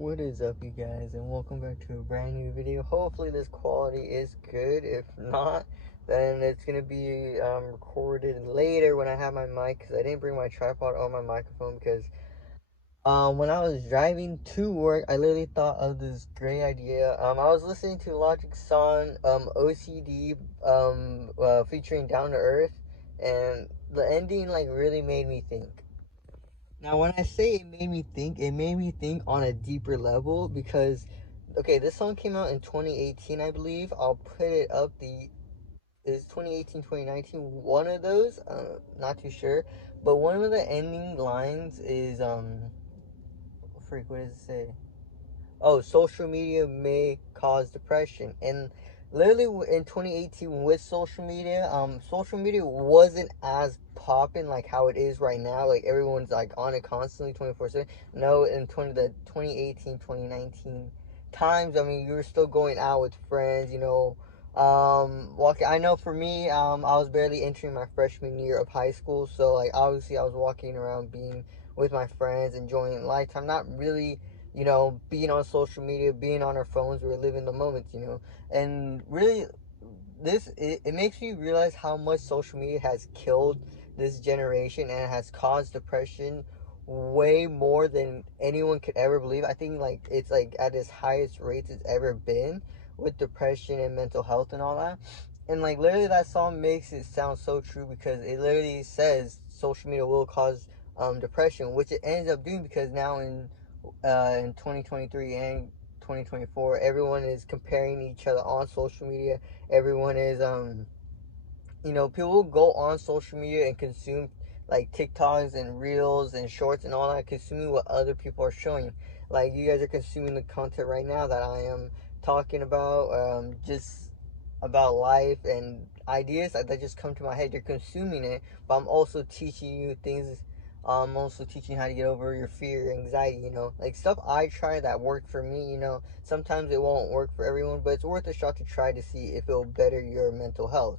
What is up, you guys, and welcome back to a brand new video. Hopefully this quality is good. If not, then it's gonna be recorded later when I have my mic, because I didn't bring my tripod or my microphone, because when I was driving to work, I literally thought of this great idea. I was listening to Logic's song OCD featuring Down to Earth, and the ending like really made me think. Now, when I say it made me think on a deeper level, because, okay, this song came out in 2018, I believe. I'll put it up. Is 2018, 2019 one of those? Not too sure. But one of the ending lines is, what does it say? Oh, social media may cause depression. And literally in 2018, with social media wasn't as popping like how it is right now. Like everyone's like on it constantly 24/7. No, in 2018, 2019 times, I mean, you were still going out with friends, walking. I know for me, I was barely entering my freshman year of high school, so like obviously I was walking around being with my friends, enjoying life. I'm not really, being on social media, being on our phones. We're living the moments, and really, it makes me realize how much social media has killed this generation and has caused depression way more than anyone could ever believe. I think like it's like at its highest rates it's ever been with depression and mental health and all that. And like literally that song makes it sound so true, because it literally says social media will cause depression, which it ends up doing, because now in 2023 and 2024, everyone is comparing each other on social media. Everyone is people will go on social media and consume like TikToks and Reels and Shorts and all that, consuming what other people are showing. Like you guys are consuming the content right now that I am talking about, just about life and ideas that just come to my head. You're consuming it, but I'm also teaching you things. I'm also teaching how to get over your fear, anxiety, like stuff I try that worked for me. Sometimes it won't work for everyone, but it's worth a shot to try to see if it will better your mental health.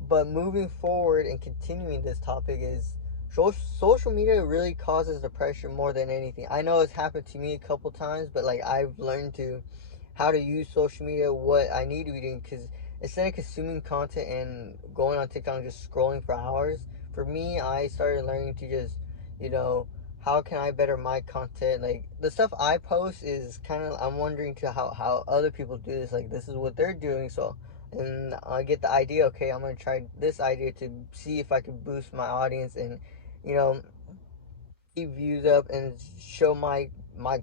But moving forward and continuing this topic is social media really causes depression more than anything. I know it's happened to me a couple times, but like I've learned to how to use social media, what I need to be doing, because instead of consuming content and going on TikTok and just scrolling for hours, for me, I started learning to just, you know, how can I better my content? Like the stuff I post is kind of, I'm wondering to how other people do this. Like this is what they're doing, so and I get the idea. Okay, I'm gonna try this idea to see if I can boost my audience and, you know, keep views up and show my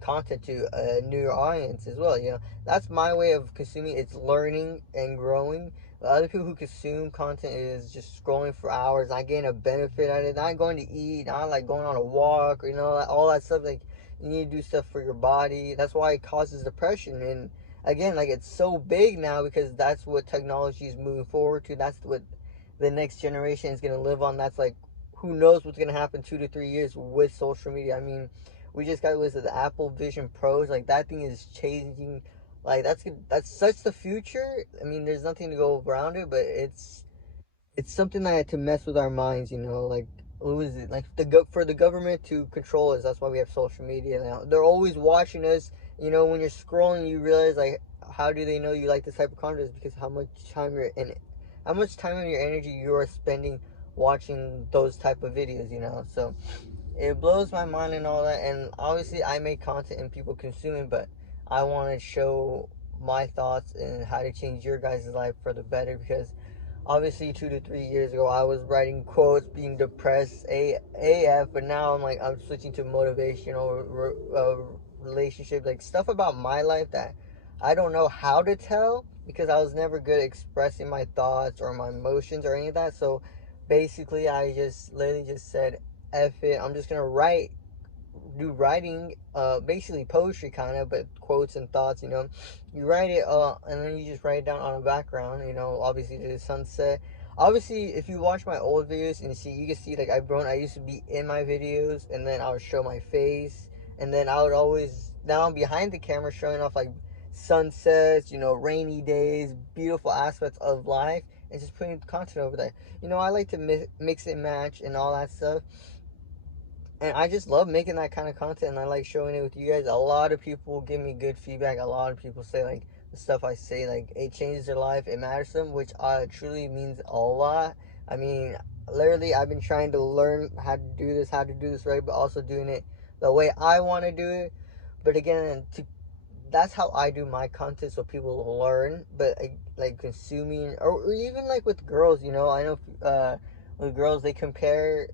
content to a new audience as well. That's my way of consuming. It's learning and growing. The other people who consume content is just scrolling for hours, not getting a benefit out of it, not going to eat, not like going on a walk, or all that stuff. Like you need to do stuff for your body. That's why it causes depression. And again, like it's so big now because that's what technology is moving forward to. That's what the next generation is gonna live on. That's like, who knows what's gonna happen 2 to 3 years with social media. I mean, we just got with the Apple Vision Pros. Like that thing is changing. Like that's such the future. I mean, there's nothing to go around it, but it's something that had to mess with our minds. Like what was it? Like for the government to control us. That's why we have social media now. They're always watching us. When you're scrolling, you realize like, how do they know you like this type of content? Because how much time you're in it, how much time and your energy you are spending watching those type of videos. So it blows my mind and all that. And obviously I make content and people consume it, but I want to show my thoughts and how to change your guys' life for the better, because obviously 2 to 3 years ago I was writing quotes, being depressed AF, but now I'm switching to motivational relationship, like stuff about my life that I don't know how to tell, because I was never good at expressing my thoughts or my emotions or any of that. So basically I just literally just said F it, I'm just gonna do writing, basically poetry kind of, but quotes and thoughts. You write it, and then you just write it down on a background. Obviously the sunset. Obviously, if you watch my old videos and you can see like I've grown. I used to be in my videos, and then I would show my face, and then I would always, now I'm behind the camera showing off like sunsets, rainy days, beautiful aspects of life, and just putting content over there. I like to mix and match and all that stuff. and I just love making that kind of content, and I like showing it with you guys. A lot of people give me good feedback. A lot of people say like the stuff I say, like it changes their life, it matters to them, which truly means a lot. I mean, literally, I've been trying to learn how to do this right, but also doing it the way I want to do it. But again, that's how I do my content, so people learn. But like consuming, or even like with girls, I know with girls they compare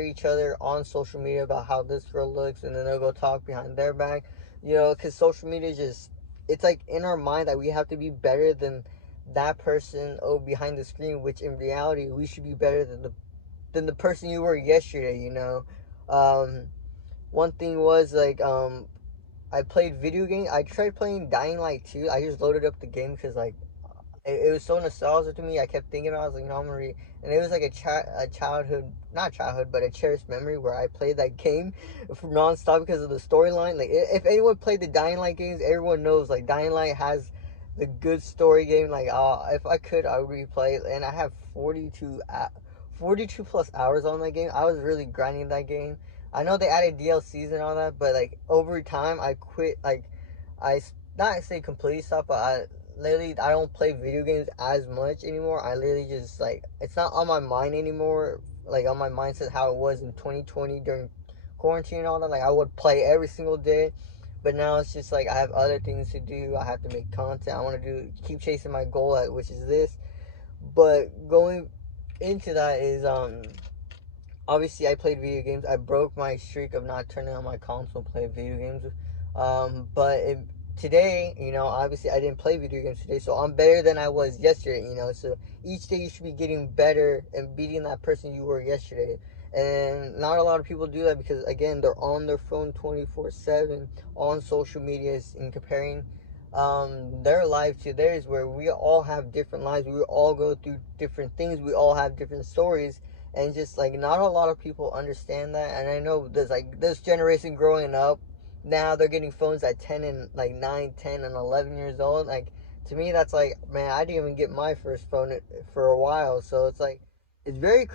each other on social media about how this girl looks, and then they'll go talk behind their back, because social media just, it's like in our mind that we have to be better than that person behind the screen, which in reality we should be better than the person you were yesterday. um One thing was like, I played video games. I tried playing Dying Light 2. I just loaded up the game because like it was so nostalgic to me. I kept thinking about it. I was like, I'm gonna and it was like a childhood, not childhood, but a cherished memory where I played that game for nonstop because of the storyline. Like if anyone played the Dying Light games, everyone knows like Dying Light has the good story game. Like if I could, I would replay it. And I have 42 plus hours on that game. I was really grinding that game. I know they added DLCs and all that, but like over time, I quit. Like I not say completely stop, but I don't play video games as much anymore. I literally just like, it's not on my mind anymore. Like on my mindset how it was in 2020 during quarantine and all that. Like I would play every single day, but now it's just like I have other things to do. I have to make content. I want to keep chasing my goal, which is this. But going into that is obviously I played video games. I broke my streak of not turning on my console and play video games. But today, obviously I didn't play video games today, so I'm better than I was yesterday. So each day you should be getting better and beating that person you were yesterday. And not a lot of people do that because again they're on their phone 24/7 on social medias and comparing their life to theirs, where we all have different lives. We all go through different things. We all have different stories, and just like not a lot of people understand that. And I know there's like this generation growing up now, they're getting phones at 10 and like 9, 10 and 11 years old. Like to me that's like, man, I didn't even get my first phone for a while. So it's like it's very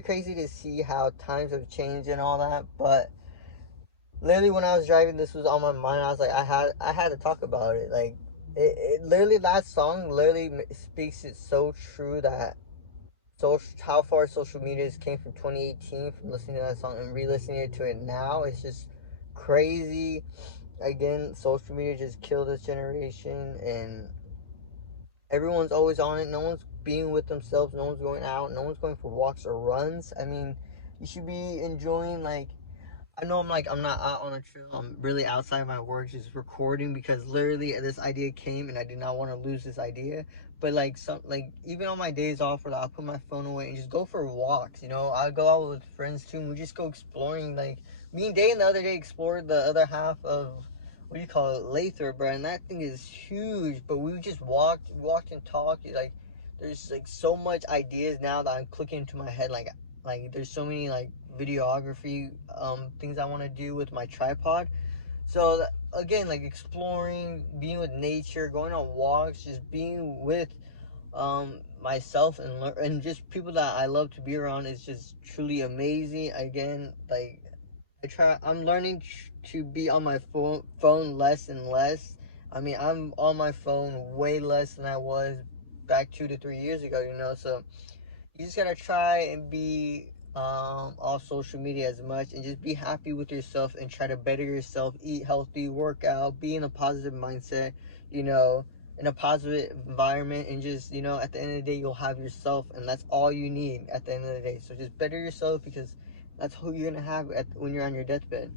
crazy to see how times have changed and all that. But literally when I was driving, this was on my mind. I was like, I had to talk about it. Like it literally, that song literally speaks it so true that how far social media has came from 2018, from listening to that song and re-listening to it now. It's just crazy. Again, social media just killed this generation, and everyone's always on it. No one's being with themselves. No one's going out. No one's going for walks or runs. I mean, you should be enjoying, like, I know I'm not out on a trail. I'm really outside my work just recording because literally this idea came and I did not want to lose this idea. But like even on my days off, where I'll put my phone away and just go for walks. I'll go out with friends too, and we just go exploring. Like me and Dane the other day explored the other half of, what do you call it, Lathrop, bro, and that thing is huge. But we just walked and talked. Like there's like so much ideas now that I'm clicking into my head. Like there's so many like videography things I want to do with my tripod. So again, like exploring, being with nature, going on walks, just being with myself and just people that I love to be around is just truly amazing. Again, like I'm learning to be on my phone less and less. I mean, I'm on my phone way less than I was back 2 to 3 years ago. So you just gotta try and be off social media as much, and just be happy with yourself and try to better yourself, eat healthy, work out, be in a positive mindset, you know in a positive environment, and just, at the end of the day you'll have yourself, and that's all you need at the end of the day. So just better yourself, because that's who you're gonna have when you're on your deathbed.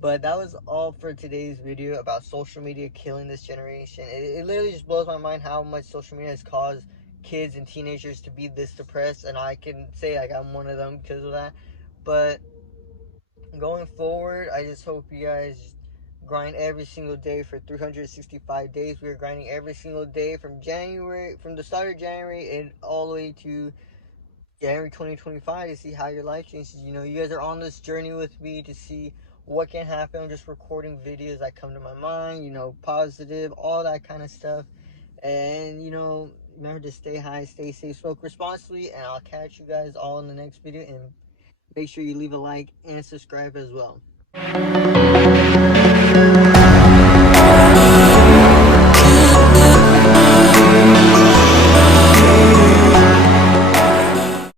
But that was all for today's video about social media killing this generation. It literally just blows my mind how much social media has caused kids and teenagers to be this depressed, and I can say like I'm one of them because of that. But going forward, I just hope you guys grind every single day for 365 days. We're grinding every single day from the start of January and all the way to January 2025 to see how your life changes. You guys are on this journey with me to see what can happen. I'm just recording videos that come to my mind, positive, all that kind of stuff. And, remember to stay high, stay safe, smoke responsibly, and I'll catch you guys all in the next video. And make sure you leave a like and subscribe as well.